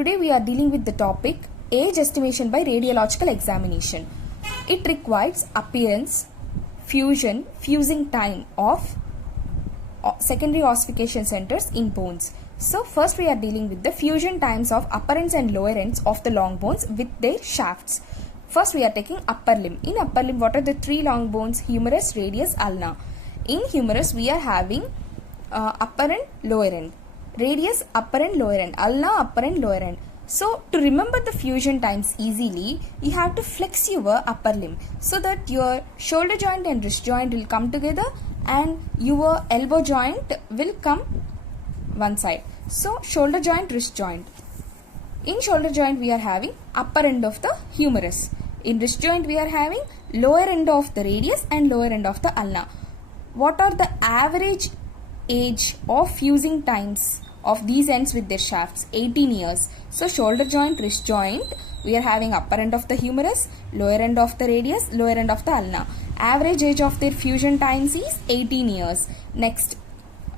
Today we are dealing with the topic age estimation by radiological examination. It requires appearance, fusing time of secondary ossification centers in bones. So first we are dealing with the fusion times of upper ends and lower ends of the long bones with their shafts. First we are taking upper limb. In upper limb, what are the three long bones? Humerus, radius, ulna. In humerus we are having upper and lower end. Radius upper and lower end. Ulna upper and lower end. So to remember the fusion times easily, you have to flex your upper limb so that your shoulder joint and wrist joint will come together and your elbow joint will come one side. So shoulder joint, wrist joint. In shoulder joint we are having upper end of the humerus. In wrist joint we are having lower end of the radius and lower end of the ulna. What are the average age of fusing times of these ends with their shafts? 18 years. So shoulder joint, wrist joint, we are having upper end of the humerus, lower end of the radius, lower end of the ulna. Average age of their fusion times is 18 years. Next,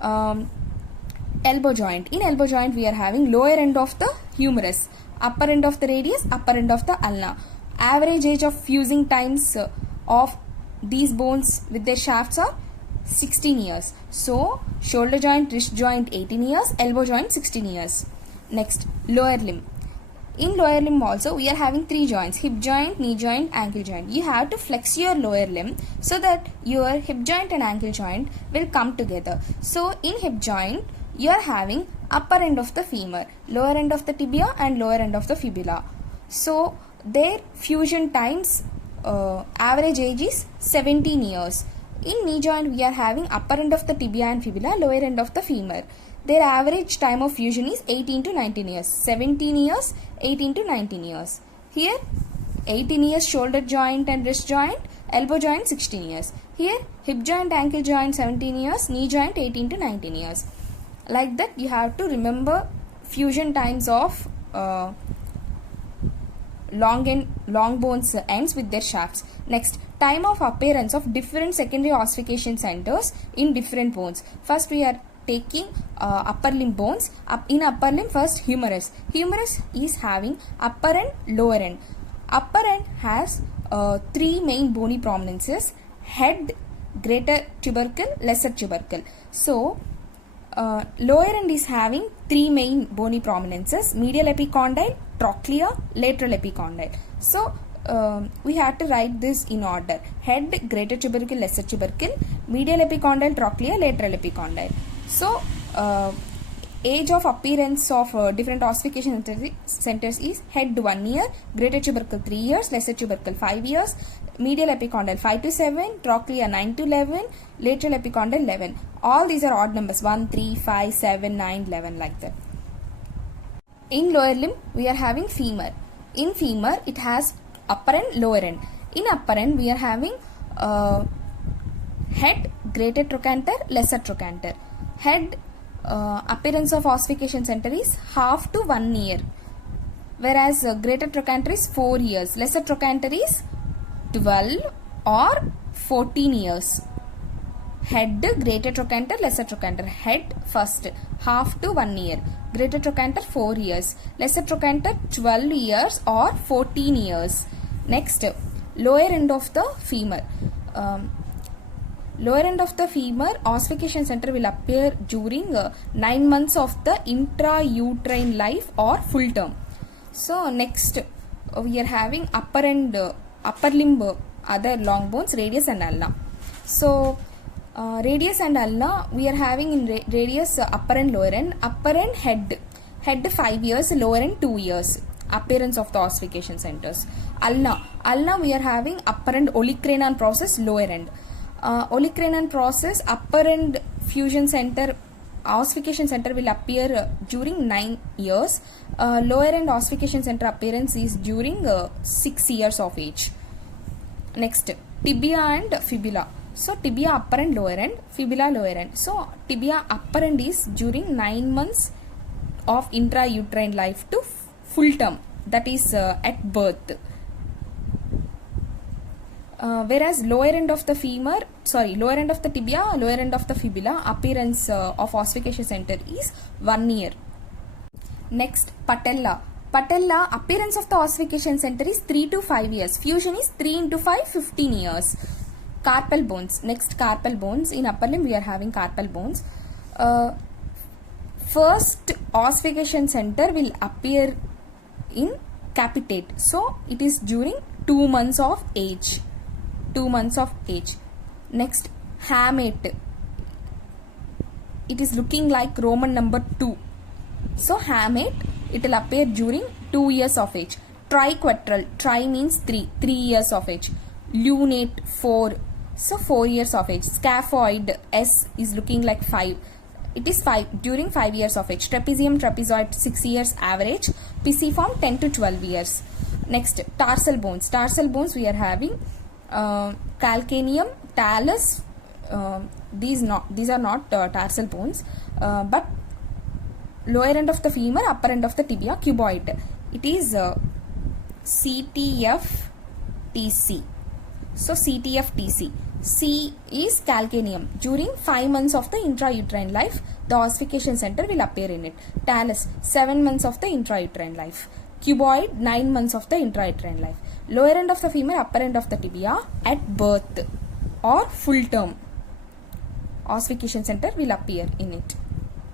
elbow joint. In elbow joint we are having lower end of the humerus, upper end of the radius, upper end of the ulna. Average age of fusing times of these bones with their shafts are 16 years. So shoulder joint, wrist joint 18 years, elbow joint 16 years. Next, lower limb. In lower limb also we are having three joints: hip joint, knee joint, ankle joint. You have to flex your lower limb so that your hip joint and ankle joint will come together. So in hip joint you are having upper end of the femur, lower end of the tibia and lower end of the fibula. So their fusion times average age is 17 years. In knee joint we are having upper end of the tibia and fibula, lower end of the femur. Their average time of fusion is 18 to 19 years. 17 years, 18 to 19 years. Here 18 years shoulder joint and wrist joint, elbow joint 16 years. Here hip joint, ankle joint 17 years, knee joint 18 to 19 years. Like that you have to remember fusion times of long bones ends with their shafts. Next, time of appearance of different secondary ossification centers in different bones. First we are taking upper limb bones. In upper limb, first humerus. Humerus is having upper and lower end. Upper end has three main bony prominences: head, greater tubercle, lesser tubercle. So lower end is having three main bony prominences: medial epicondyle, trochlea, lateral epicondyle. So we have to write this in order: head, greater tubercle, lesser tubercle, medial epicondyle, trochlea, lateral epicondyle. So age of appearance of different ossification centers is: head 1 year, greater tubercle 3 years, lesser tubercle 5 years, medial epicondyle 5 to 7, trochlea 9 to 11, lateral epicondyle 11. All these are odd numbers: 1, 3, 5, 7, 9, 11, like that. In lower limb we are having femur. In femur it has upper and lower end. In upper end we are having head, greater trochanter, lesser trochanter. Head appearance of ossification center is half to 1 year, whereas greater trochanter is 4 years, lesser trochanter is 12 or 14 years. Head, greater trochanter, lesser trochanter. Head first, half to 1 year, greater trochanter 4 years, lesser trochanter 12 years or 14 years. Next, lower end of the femur. Lower end of the femur ossification center will appear during 9 months of the intrauterine life or full term. So next we are having upper limb other long bones, radius and ulna. So radius and ulna we are having in radius upper and lower end. Upper end head 5 years, lower end 2 years. Appearance of the ossification centers. Ulna we are having upper end olecranon process, lower end. Olecranon process, upper end fusion center ossification center will appear during 9 years. Lower end ossification center appearance is during 6 years of age. Next, tibia and fibula. So tibia upper and lower end, fibula lower end. So tibia upper end is during 9 months of intrauterine life to full term, that is at birth. Whereas lower end of the tibia, lower end of the fibula appearance of ossification center is 1 year. Next, patella. Patella, appearance of the ossification center is 3 to 5 years. Fusion is 3 into 5, 15 years. Carpal bones. Next, carpal bones. In upper limb, we are having carpal bones. First ossification center will appear in capitate. So, it is during 2 months of age. 2 months of age. Next, hamate. It is looking like Roman number 2. So, hamate, it will appear during 2 years of age. Triquetral, tri means 3 years of age. Lunate, 4, so 4 years of age. Scaphoid, S is looking like 5. It is 5 during 5 years of age. Trapezium, trapezoid, 6 years average. Pisiform, 10 to 12 years. Next, tarsal bones. Tarsal bones we are having calcaneum, talus. These are not tarsal bones, but lower end of the femur, upper end of the tibia, cuboid. It is CTF-TC. So CTF-TC. C is calcaneum. During 5 months of the intrauterine life, the ossification center will appear in it. Talus, 7 months of the intrauterine life. Cuboid, 9 months of the intrauterine life. Lower end of the femur, upper end of the tibia at birth or full term. Ossification center will appear in it.